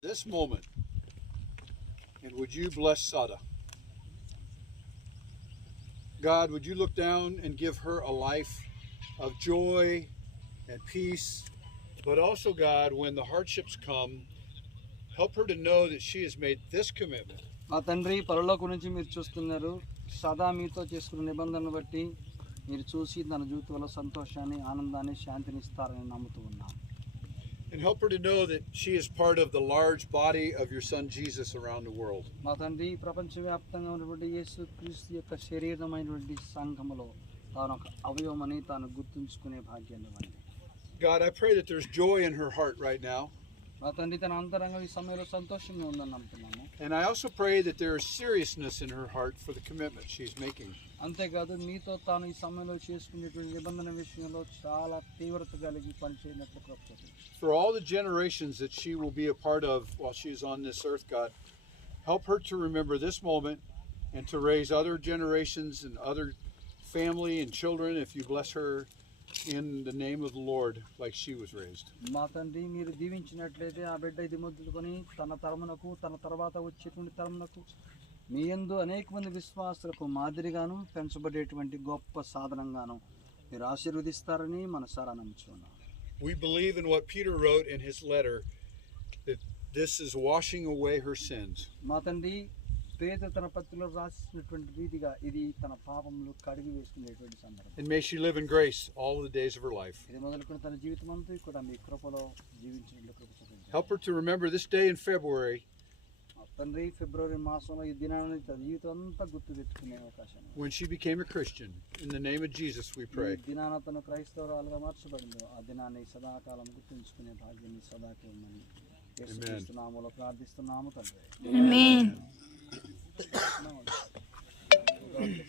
this moment, and would you bless Sada? God, would you look down and give her a life of joy and peace, but also, God, when the hardships come, help her to know that she has made this commitment. మా తండ్రి పరలోకం నుంచి మీరు చూస్తున్నారు. సదా మీతో చేసుకున్న నిబంధనను బట్టి మీరు చూసి తన జీవితంలో సంతోషాన్ని, ఆనందాన్ని, శాంతిని ఇస్తారని నమ్ముతూ ఉన్నాం. And help her to know that she is part of the large body of your son Jesus around the world. మా తండ్రి ప్రపంచవ్యాప్తంగా ఉన్నటువంటి యేసుక్రీస్తు యొక్క శరీరమైనటువంటి సంఘములో తాను ఒక అవయవమని తాను గుర్తుంచుకునే భాగ్యాన్ని ఇవ్వండి. God, I pray that there's joy in her heart right now. మా తండ్రి తన అంతరంగం ఈ సమయంలో సంతోషంగా ఉందని నమ్ముతున్నాము. And I also pray that there is seriousness in her heart for the commitment she's making. అంతేకాదు మీతో తాను ఈ సమయంలో చేసుకునేటువంటి నిబంధన విషయంలో చాలా తీవ్రత కలిగి పనిచేయనట్లు కృప చూపించండి. For all the generations that she will be a part of while she's on this earth, God, help her to remember this moment and to raise other generations and other family and children if you bless her in the name of the Lord like she was raised. మా తండ్రి మీరు దీవించినట్లయితే ఆ బిడ్డ ఇది మొదలుకొని తన తరమునకు తన తర్వాత వచ్చేటువంటి తరమునకు మీ యందు అనేక మంది విశ్వాసులకు మాదిరిగాను పెంచబడేటువంటి గొప్ప సాధనంగాను మీరు ఆశీర్వదిస్తారని మనసారా నమ్ముచున్నాం. We believe in what Peter wrote in his letter, that this is washing away her sins. మా తండ్రి పేతురు తన పత్రికలో రాసినటువంటి రీతిగా ఇది తన పాపములు కడిగి వేసుకునేటువంటి సందర్భం. And may she live in grace all the days of her life. ఇది మొదలుకొని తన జీవితం అంతా కూడా మీ కృపలో జీవించినట్లు కృప చూపించండి. Help her to remember this day in February తండ్రి ఫిబ్రవరి మాసంలో ఈ దినాన్ని తన జీవితం అంతా గుర్తు తెచ్చుకునే అవకాశం. when she became a Christian. In the name of Jesus we pray. ఈ దినాన తను క్రైస్తవురాలుగా మార్చబడిందో ఆ దినాన్ని సదాకాలం గుర్తుంచుకునే భాగ్యాన్ని సదాకి ఇవ్వమని యేసుక్రీస్తు నామములో ప్రార్థిస్తున్నాము తండ్రి. Amen. God bless you.